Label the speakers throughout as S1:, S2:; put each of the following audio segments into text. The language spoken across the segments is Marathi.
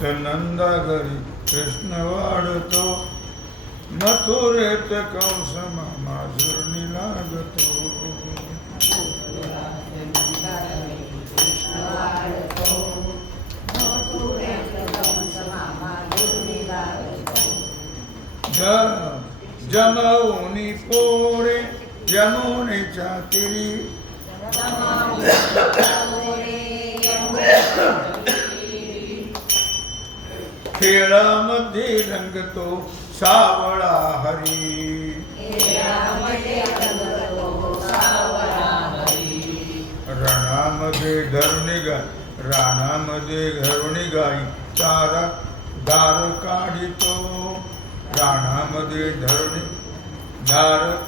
S1: गोकुळात नंदा घरी कृष्ण वाढतो. मथुरेत कंस मामा जुर्णी लागतो जमवणी पोरे यमुनेच्या तिरी खेळामध्ये रंगतो सावळा हरी. रणामध्ये धरणी गाय राणामध्ये धरणी गाई तारा दार काढितो. राणामध्ये धरणे दार.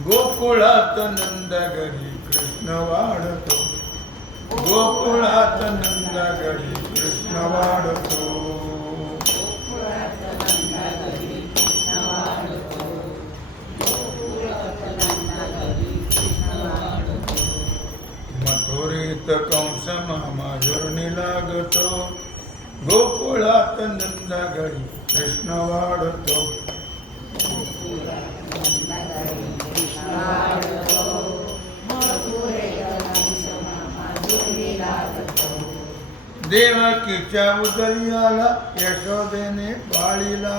S1: गोकुळात नंदगरी कृष्ण वाढतो. गोकुळात नंदगरी कृष्ण वाढतो मथुरीत कंस मामा लागतो। गोकुळात नंदगरी कृष्ण वाढतो देवकीच्या उदर्याला यशोदेने बाळीला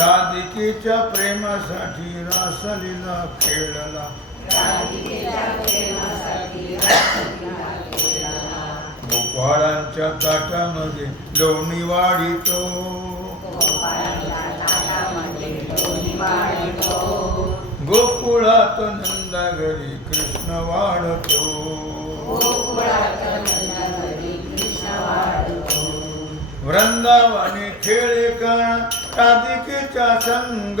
S1: राधिकेच्या प्रेमासाठी रासलीला खेळला. गोपाळांच्या ताटामध्ये लोणी वाढितो. गोकुळात नंदागरी कृष्ण वाढतो. वृंदावनी खेळे का राधिकेचा संग.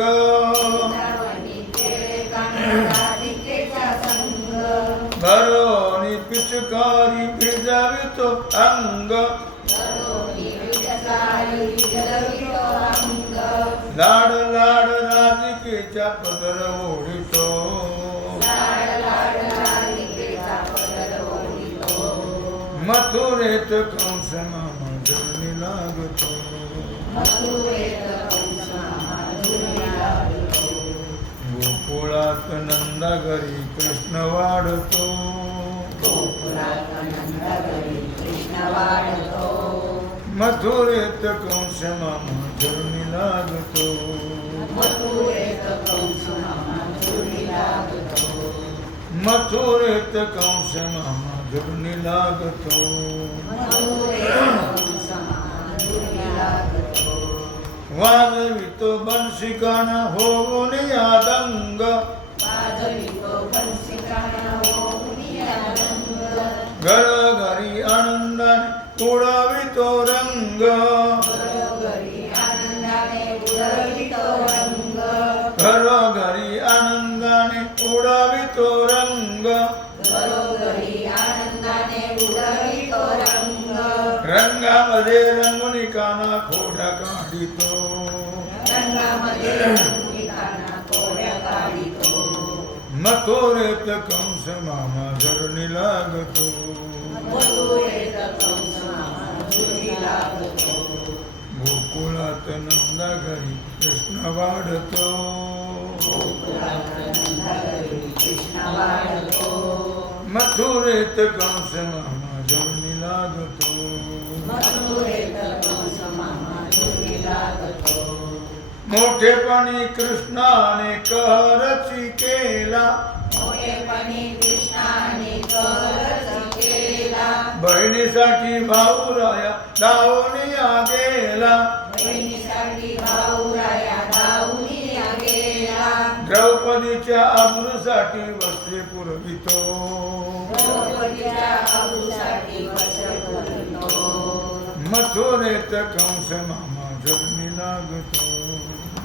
S1: भरोनी पिचकारी भिजावितो अंग. लाड लाड राधिकेच्या पदर ओढितो. मथुरेत कंस मामा लागतो. गोकुळात नंदा घरी कृष्ण वाढतो. मथुरेत कंस मामा लागतो. मथुरेत कंस मामा जळणी लागतो वाजवितो बंशिकाना होऊन यादंग। घर घरी आनंदाने उडावितो रंग। घर घरी आनंदाने उडावितो रंगामध्ये रंगुनी काना खोड्या काढितो. मथुरेत कंस मामा जरणी लागतो. गोकुळात नंदा घरी कृष्ण वाढतो. मथुरेत कंस मामा जरणी लागतो. मोठेपणी कृष्णाने करची केला बहिणीसाठी भाऊ राया धावून गेला द्रौपदीच्या अब्रूसाठी वस्त्रे पुरवितो
S2: द्रौपदीच्या वस्त्र पुरवितो.
S1: मथुरेत कंस मामा जन्मी लागतो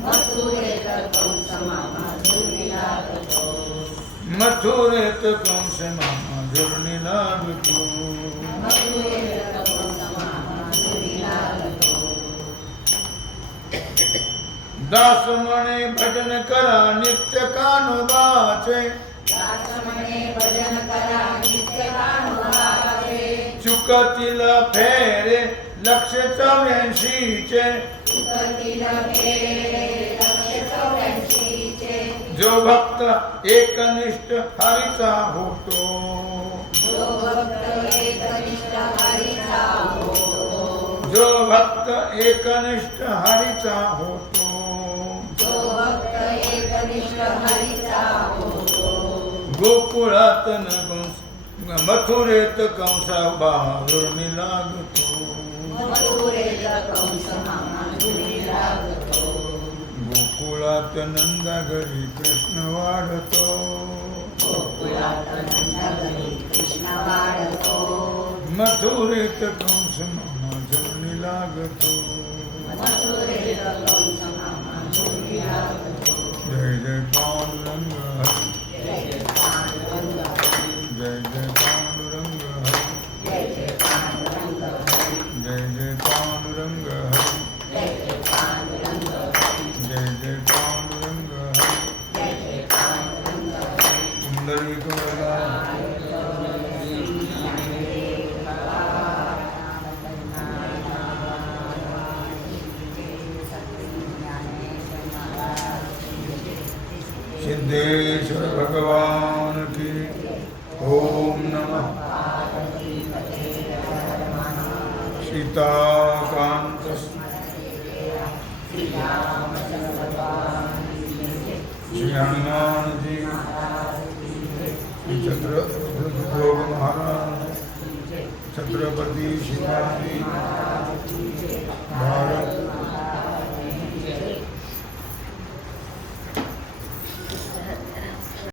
S2: मथुरेत कंस मामा झुली लागतो
S1: मथुरेत कंस मामा दास म्हणे भजन करा नित्य कानोबाचे
S2: दास भजन करा नित्य
S1: चुकतील फेरे लक्ष चौऱ्याऐंशीचे जो भक्त एकनिष्ठ हरीचा होतो
S2: जो भक्त एकनिष्ठ हरीचा होतो.
S1: जो भक्त एकनिष्ठ हरीचा होतो
S2: जो भक्त एकनिष्ठ हरीचा होतो.
S1: गोकुळात न कंस मथुरेत कंसा बाहेर लागतो गोकुळात नंदा घरी कृष्ण वाढतो. मथुरेत कंस मामा जोडणी लागतो. जय जय पांडुरंग रंग
S2: जय जय पांडुरंग हरी.
S1: जय जय पांडुरंग हरी
S2: जय जय पांडुरंग हरी.
S1: जय जय पांडुरंग हरी
S2: जय जय पांडुरंग हरी.
S1: जय जय पांडुरंग हरी
S2: जय जय पांडुरंग हरी.
S1: पुंडलिक वरदा सिद्धेश्वर भगवान की ओम नमः। सीताकांत श्री हनुमान जी श्री छत्र महाराज। छत्रपती शिवाजी। महाराज